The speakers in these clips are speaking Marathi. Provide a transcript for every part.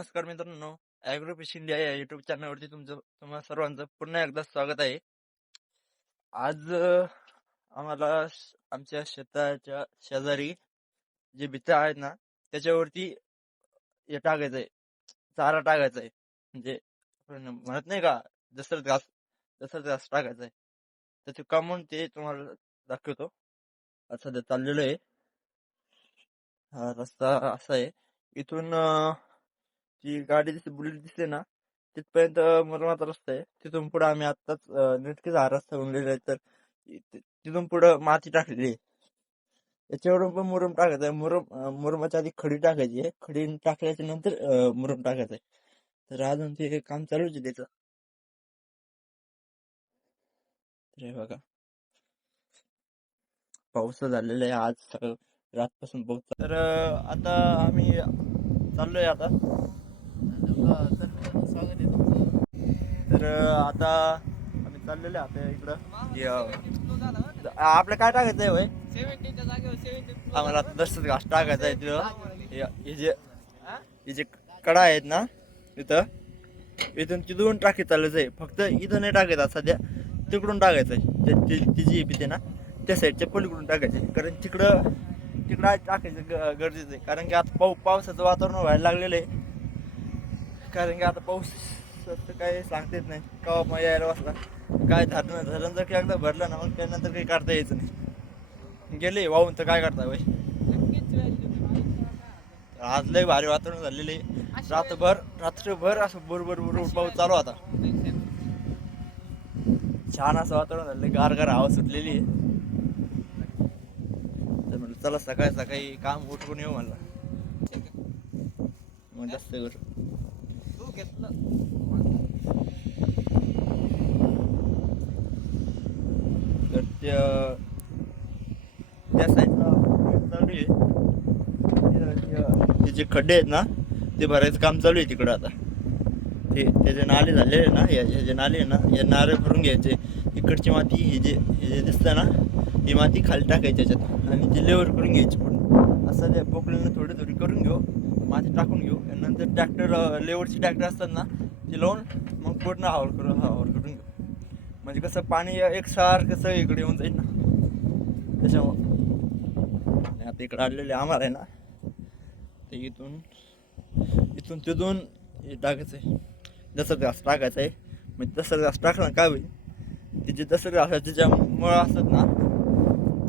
नमस्कार मित्रांनो, ॲग्रो फिश इंडिया या युट्यूब चॅनलवरती तुम्हा सर्वांचं पुन्हा एकदा स्वागत आहे. आज आम्हाला आमच्या शेताच्या शेजारी जे बितं आहेत ना त्याच्यावरती हे टाकायचंय, चारा टाकायचा आहे. म्हणजे आपण म्हणत नाही का दसरथ घास टाकायचा आहे. त्याचे काम म्हणून ते तुम्हाला दाखवतो. आज सध्या चाललेलो आहे. हा रस्ता असा आहे, इथून जी गाडी बुलेट दिसते ना तिथपर्यंत मुरुमाचा रस्ता आहे. तिथून पुढे आम्ही आत्ताच नेटकेच हा रस्ता बनलेला आहे. तर तिथून पुढे माती टाकलेली आहे. याच्यावरून पण मुरुम टाकायचा आहे. मुरुमाच्या आधी खडी टाकायची आहे. खडी टाकल्याच्या नंतर मुरुम टाकायचा आहे. तर अजून ते काम चालूच आहे त्याचं. तर हे बघा, पाऊस झालेला आहे आज सकाळ रातपासून पाऊस. तर आता आम्ही चाललोय आता. स्वागत आहे तुमचं. तर आता आम्ही चाललेलो आता इकडं. आपलं काय टाकायचं आहे होय? आम्हाला दसरथ घास टाकायचा आहे तिथं. हे जे कडा आहेत ना इथं, इथून तिथून टाकी चालायचं आहे. फक्त इथं नाही टाकायचं सध्या, तिकडून टाकायचं आहे. ती जी भीती ना त्या साईडच्या पलीकडून टाकायचे. कारण तिकडं टाकायचं गरजेचं आहे. कारण की आता पावसाचं वातावरण व्हायला लागलेलं आहे. कारण की आता पाऊस काही सांगता येत नाही केव्हा मग यायला वाचला. काय धरण जर एकदा भरलं ना मग त्यानंतर काही काढता यायचं नाही. गेले वाहून तर काय करता बाई. आज लय भारी वातावरण झालेलं आहे. रात्रभर असं बरोबर पाऊस चालू होता. छान असं वातावरण झालं, गार हवा सुटलेली आहे. तर म्हणलं चला सकाळी काम उठून येऊ म्हणलं. मग जास्त करू तर त्या साईडला चालू आहे. ते जे खड्डे आहेत ना ते भरायचं काम चालू आहे तिकडं. आता ते जे नाले झालेले ना, हे जे नाले आहे ना, या नाले भरून घ्यायचे. इकडची माती हे जे दिसतं ना, ही माती खाली टाकायची त्याच्यात आणि ती लेवर करून घ्यायची. पण असं त्या पोकळीनं थोडी करून घेऊ, माती टाकून घेऊ. नंतर ट्रॅक्टर लेवरची ट्रॅक्टर असतात ना ती लावून मग पूर्ण हावर करून घेऊ. म्हणजे कसं पाणी एकसारखं सगळीकडे येऊन जाईल ना त्याच्यामुळं. आता इकडे आलेले आम्हाला आहे ना, ते इथून तिथून हे टाकायचं आहे, दसरथ घास टाकायचं आहे. म्हणजे दसरथ घास टाकला काय होईल, ते जे दसरथ घासाचे ज्या मुळं असतात ना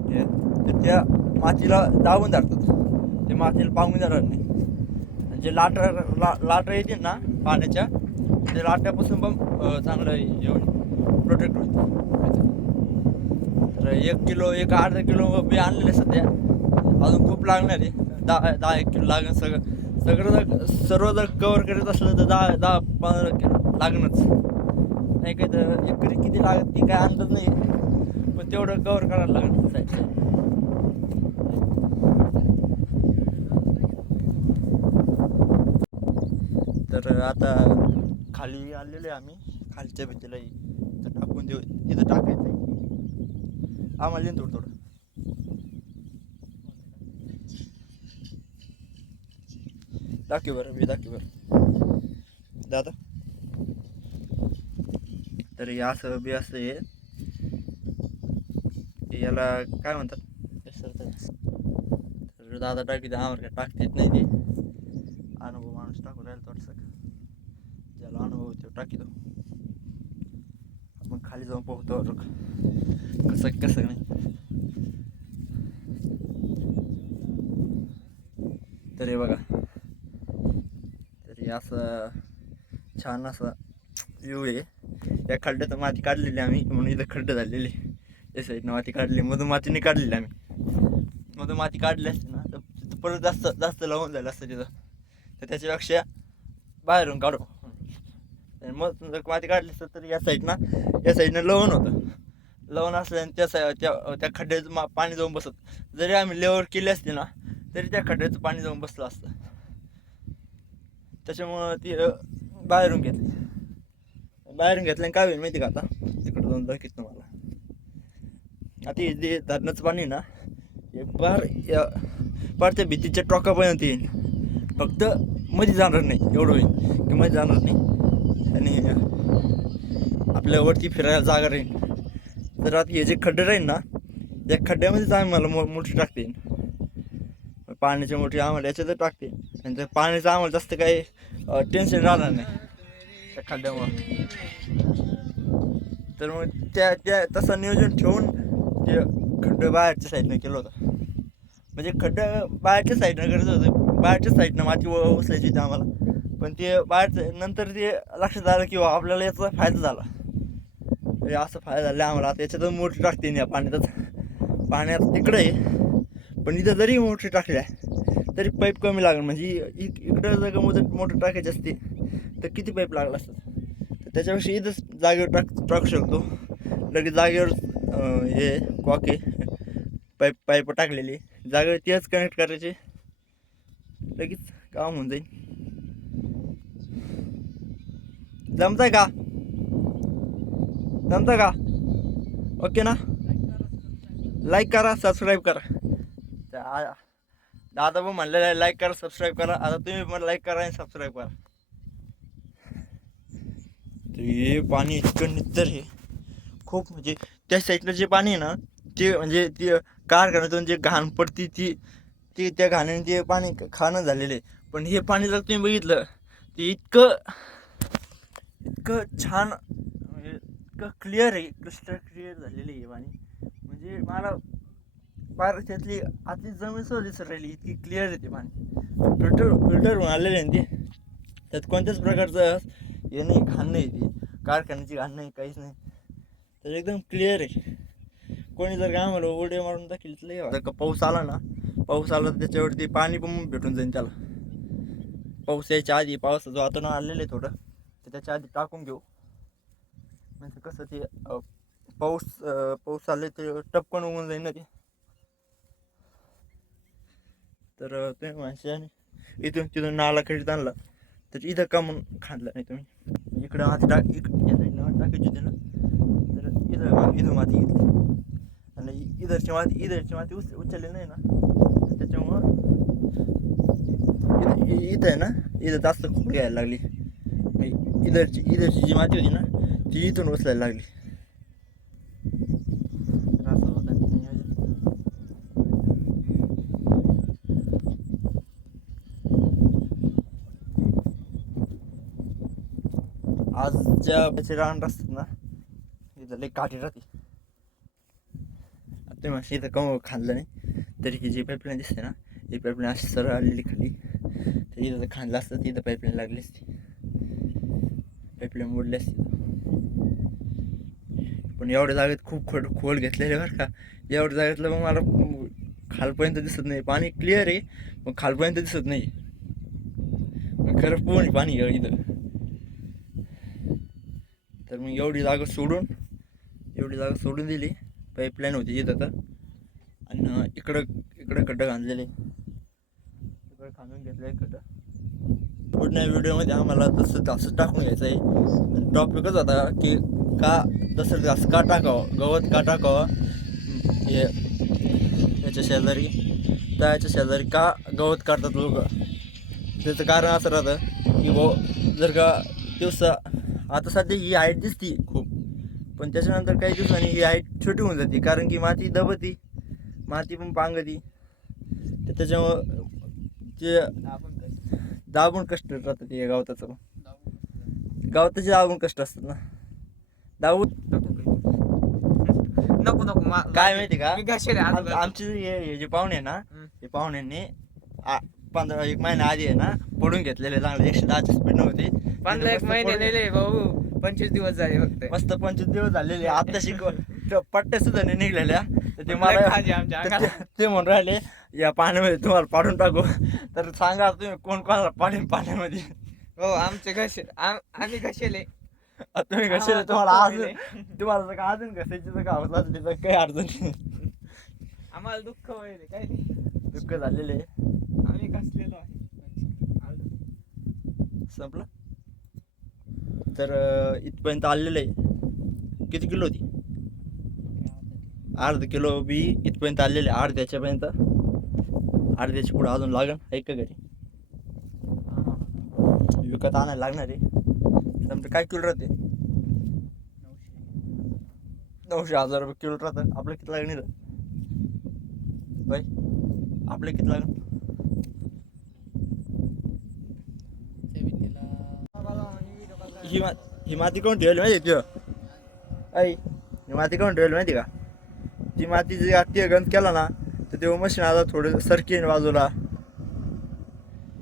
ते त्या मातीला दाबून धरतात. ते मातीला पांगून जाणार नाही. आणि जे लाटर येतील ना पाण्याच्या, ते लाट्यापासून पण चांगलं येऊन प्रोटेक्ट होईल. तर 1 किलो 1-अर्धा किलो बी आणलेले सध्या. अजून खूप लागणार आहे. 10-1 किलो लागेल. सर्व जर कवर करत असलं तर 10-15 किलो लागणंच. नाही काही तर एकरी किती लागत ती काय अंदाज नाही, पण तेवढं कवर करायला लागणार. तर आता खाली आलेले आम्ही, खालच्या भीतीला इथं टाकून देऊ. तिथं टाकायचं आहे आम्हाला येईन थोडं दाखव बरं दादा. तर हे असं बी असं हे याला काय म्हणतात तर दादा टाकी आम्हाला काय टाकता येत नाही. ते अनुभव माणूस टाकू राहिला थोडंसं, ज्याला अनुभव तो टाकी दो. मग खाली जाऊन पोहतो कसं नाही. तर हे बघा, तर हे असं छान असं व्ह्यू आहे. या खड्ड्यात माती काढलेली आम्ही, म्हणून इथं खड्डे झालेले. या साईडनं माती काढली, मधून मातीने काढलेली आम्ही. मधून माती काढली असते ना तर परत जास्त लावून झालं असतं तिथं. तर त्याच्यापेक्षा बाहेरून काढू. मग जर माती काढली असतं तर या साईडनं लवण होतं. लवण असल्याने त्या खड्ड्याचं पाणी जाऊन बसत. जरी आम्ही लेवर केली असते ना तरी त्या खड्ड्याचं पाणी जाऊन बसलं असतं. त्याच्यामुळं ती बाहेरून घेतल्याने काय होईल माहिती का, आता तिकडं जाऊन दाखवत तुम्हाला. आता हे जे धरणाचं पाणी ना हे पार त्या भीतीच्या टोकापर्यंत येईल. फक्त मध्ये जाणार नाही, एवढं होईल की मध्ये जाणार नाही. आणि आपल्यावरती फिरायला जागा राहील. तर आता हे जे खड्डे राहील ना, या खड्ड्यामध्येच आम्ही मला मोठी टाकते, पाण्याची मोठी आम्हाला याच्यातच टाकते. आणि त्या पाण्याचं आम्हाला जास्त काही टेन्शन राहणार नाही त्या खड्ड्यामुळं. तर मग त्या तसं नियोजन ठेवून ते खड्डं बाहेरच्या साईडनं केलं होतं. म्हणजे खड्डं बाहेरच्या साईडनं करायचं होतं, बाहेरच्या साईडनं माती उचलायची होती आम्हाला. पण ते बाहेरचं नंतर ते लक्षात आलं की आपल्याला याचा फायदा झाला. असं फायदा झाला आम्हाला. आता याच्यातच मोठी टाकते या पाण्यात तिकडे आहे. पण इथं जरी मोठी टाकल्या तरी पाईप कमी लागेल. म्हणजे इकडं जर मोटर टाकायची असते तर किती पाईप लागला असतात. तर त्याच्यापेक्षा इथंच जागेवर टाकू शकतो. लगेच जागेवर हे कॉके पाईप टाकलेली जागेवर तेच कनेक्ट करायचे, लगेच काम होऊन जाईल. जमतंय का? ओके ना? लाईक करा, सबस्क्राईब करा. दादा पण म्हणलेलं आहे लाईक करा, सबस्क्राईब करा. आता तुम्ही पण लाईक करा आणि सबस्क्राईब करा. हे पाणी इतकं नितर हे खूप. म्हणजे त्या साईडला जे पाणी आहे ना, ते म्हणजे ते कारखान्यातून जे घाण पडती ती त्या घाण्याने ते पाणी खाणं झालेलं आहे. पण हे पाणी जर तुम्ही बघितलं ते इतकं छान, म्हणजे इतकं क्लिअर आहे, क्रिस्टल क्लिअर झालेलं आहे पाणी. म्हणजे मला फार त्यातली आतली जमीन सुद्धा दिसत राहिली, इतकी क्लिअर आहे ते पाणी. फिल्टर होऊन आलेले आहे ते. त्यात कोणत्याच प्रकारचं हे नाही, घाण नाही, ती कारखान्याची घाण नाही, काहीच नाही. तर एकदम क्लिअर आहे. कोणी जर का आम्हाला उड्या मारून दाखवलं, जर का पाऊस आला तर त्याच्यावरती पाणी पण भेटून जाईल त्याला. पाऊस यायच्या आधी, पावसाचं वातावरण आलेलं आहे थोडं, तर त्याच्या आधी टाकून घेऊ. म्हणजे कसं ते पाऊस आले ते टपकन उगून जाईल ना ते. तर तुम्ही माणसाने इथून तिथून नाला खेळत आणला तर इथं का म्हणून खांदला नाही तुम्ही. इकडं माती या साईडला माती टाकायची होती ना, तर इथं माती घेतली. आणि इधरची माती उचलली नाही ना, तर त्याच्यामुळं इथं आहे ना, इथं जास्त खोल घ्यायला लागली. इधरची जी माती होती ना, ती इथून उचलायला लागली. आज ज्या रान असतात ना, इथं लई काठी राहते. तुम्ही माणसं इथं कम खांदलं नाही तरी ही जी पाईपलाईन दिसते ना, ही पाईपलाईन अशी सरळ आलेली खाली. तर इथं खांदलं असतं, तिथं पाईपलाईन लागली असती, पाईपलाईन मोडली असती. पण एवढ्या जागेत खूप खोल घेतलेले बरं का. एवढ्या जागेतलं मग मला खालपर्यंत दिसत नाही. पाणी क्लिअर आहे मग खालपर्यंत दिसत नाही. खरं पूर्ण पाणी इथं. तर मग एवढी जागा सोडून दिली. पाईपलाईन होती इथं तर. आणि इकडं खड्डं घातलेले, इकडं खांदून घेतलं खड्डं. पुढल्या व्हिडिओमध्ये आम्हाला असं टाकून घ्यायचं आहे. टॉपिकच होता की का तसं घास का टाकावं, गवत का टाकावं हे याच्या शेजारी, त्याच्या शेजारी का गवत काढतात लोक. त्याचं कारण असं राहतं की जर का दिवसा आता सध्या ही हाईट दिसती खूप, पण त्याच्यानंतर काही दिवसांनी ही हाईट छोटी होऊन जाते. कारण की माती दबती, माती पण पांगती. तर त्याच्यामुळं जे दाबून कष्ट राहतात ते गवताचं. गवताचे दाबून कष्ट असतात ना. दाबून नको काय माहिती का, आमचे हे जे पाहुणे आहे ना, हे पाहुण्यांनी 1 महिना आधी आहे ना पडून घेतलेले चांगले. 110ची स्पीड नव्हती. 1 महिने नेले भाऊ, 25 दिवस झाले फक्त. मस्त 25 दिवस झालेले. आता पट्ट्या सुद्धा नाही निघलेल्या. तर ते मला ते म्हणून राहिले या पाण्यामध्ये तुम्हाला पाडून टाकू. तर सांगा तुम्ही कोण कोणाला पाडेल पाण्यामध्ये. हो, आमचे घसे आम्ही घसेले. तुम्ही घसेले, तुम्हाला जर का अजून घसायची जर का हवस असली तर काही अडचण नाही. आम्हाला दुःख होईल काय नाही, दुःख झालेले आम्ही घसलेलो आहे. संपलं. तर इथपर्यंत आलेलं आहे. किती किलो होती? अर्धा किलो बी इथपर्यंत आलेले. अर्ध्याच्या पुढं अजून लागेल. ऐक का घरी विकत आणायला लागणार आहे. समजा काय किलो राहते 900,000 रुपये किलो राहतं. आपलं किती लागणार इथं? बाई आपलं किती लागणार? ही माती कोण ठेवली माहिती तुझं? आई ही माती कोण ठेवली माहिती का? ती माती जी आत्ती गंज केला ना तर तेव्हा मशीन आता थोडं सरकीन बाजूला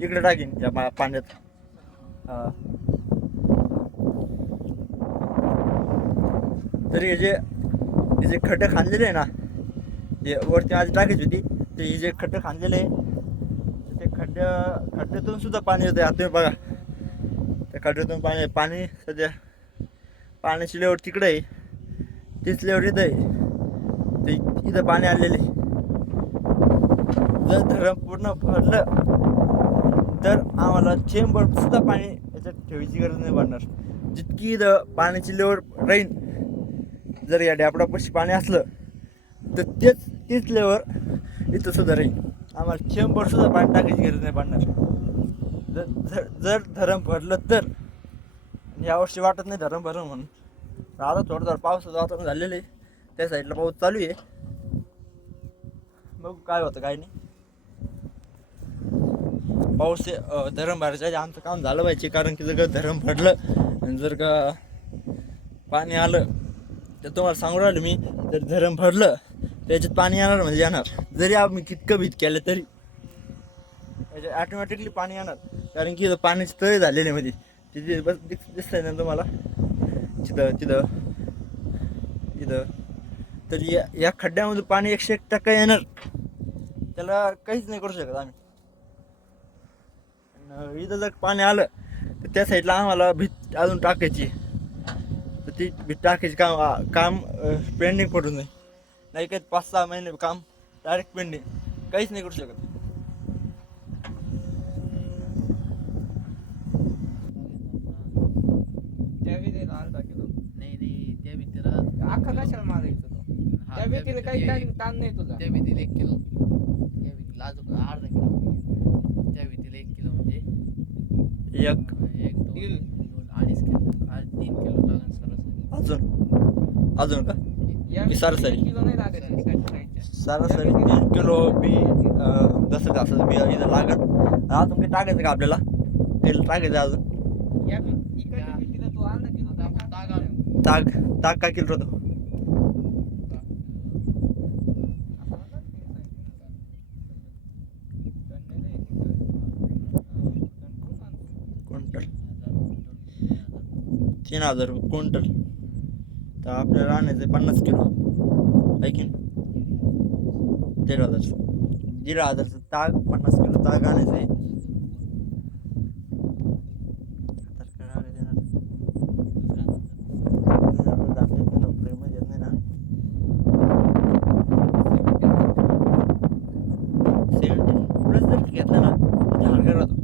इकडे टाकीन या पाण्यात. हा तरी हे जे खड्डे खांदलेले आहे ना हे वरती आधी टाकायची होती ते हे जे खड्डे खांदलेले आहे ते खड्ड्यातून सुद्धा पाणी येतं. आता तुम्ही बघा त्या खड्ड्यातून पाणी सध्या पाण्याची लेवल तिकडे आहे तीच लेवल इथं आहे. ते इथं पाणी आलेले जर धरण पूर्ण भरलं तर आम्हाला चेंबर सुद्धा पाणी याच्यात ठेवायची गरज नाही पडणार. जितकी इथं पाण्याची लेवल राहील जर या डॅपडापाशी पाणी असलं तर तीच लेवल इथं सुद्धा राहील. आम्हाला चेंबर सुद्धा पाणी टाकायची गरज नाही पडणार. जर धरण भरलं तर. यावर्षी वाटत नाही धरण भरलं म्हणून. आता थोडं पावसाचं वातावरण झालेलं आहे त्या साईडला पाऊस चालू आहे. बघू काय होतं काय नाही. पाऊस धरण भरायच्या आधी आमचं काम झालं पाहिजे कारण की जर का धरण भरलं आणि जर का पाणी आलं तर तुम्हाला सांगू राहिलो मी जर धरण भरलं त्याच्यात पाणी येणार म्हणजे येणार. जरी आम्ही कितकं भीत केलं तरी त्याच्यात ॲटोमॅटिकली पाणी येणार कारण की पाण्याची तळे झालेली मध्ये तिथे बस दिसतंय ना तुम्हाला तिथं तर या खड्ड्यामध्ये पाणी 101% येणार. त्याला काहीच नाही करू शकत आम्ही. इथं जर पाणी आलं तर त्या साईडला आम्हाला भीत अजून टाकायची तर ती भीत टाकायची काम पेंडिंग पडू नये. नाही काही 5-6 महिने काम डायरेक्ट पेंडिंग काहीच नाही करू शकत. त्या भीतीला अर्धा किलो नाही त्या भीतीला अख्खा कशाला मारायचं तो? त्या भीतीला काही ताण नाही तुझा. त्या भीतीला 1 किलो त्या भीतीला अजून अर्धा किलो त्या भीतीला 1 किलो म्हणजे 1 2 2.5 किलो 3 किलो लागेल सरासरी. अजून का या की सरासरी? किलो नाही लागत आहे. सरासरी 3 किलो बी जसं जास्त बी इथं लागत. अजून काही टाकायचं का आपल्याला? तेल टाकायचं अजून. या इकडच्या भीतीला तू अर्धा किलो आपण ताग आणू. ताक काय किलो राहतो? क्विंटल 3,000 रुपये क्विंटल. तर आपल्याला आणायचं 50 किलो आहे की नाही? 1,500 ताक 50 किलो ताक आणायचं आहे. घेतला ना ते हलका राहतो.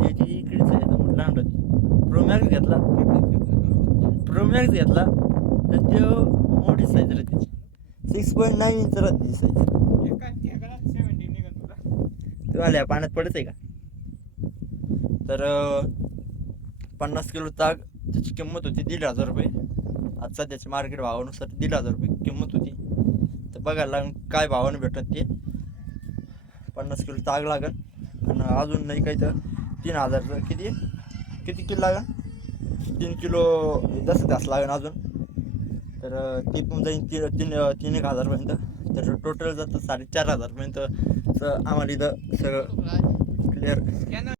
त्याची इकडेच आहे तर लहान राहते. प्रोमॅक्स घेतला तर ते मोठी साईज राहते 6.9 इंच राहते ती साईज. तुम्हाला या पाण्यात पडत आहे का? तर 50 किलो ताग त्याची किंमत होती 1,500 रुपये. आज सध्याच्या मार्केट भावानुसार 1,500 रुपये किंमत होती. तर बघायला लागेल काय भावाने भेटत ते. 50 किलो ताग लागेल आणि अजून नाही काही तर 3,000 किती किलो लागेल? 3 किलो जास्त लागेल अजून. तर ती पण जाईल 3,000 पर्यंत. तर टोटल जातं 4,500 पर्यंत आम्हाला इथं सगळं क्लिअर.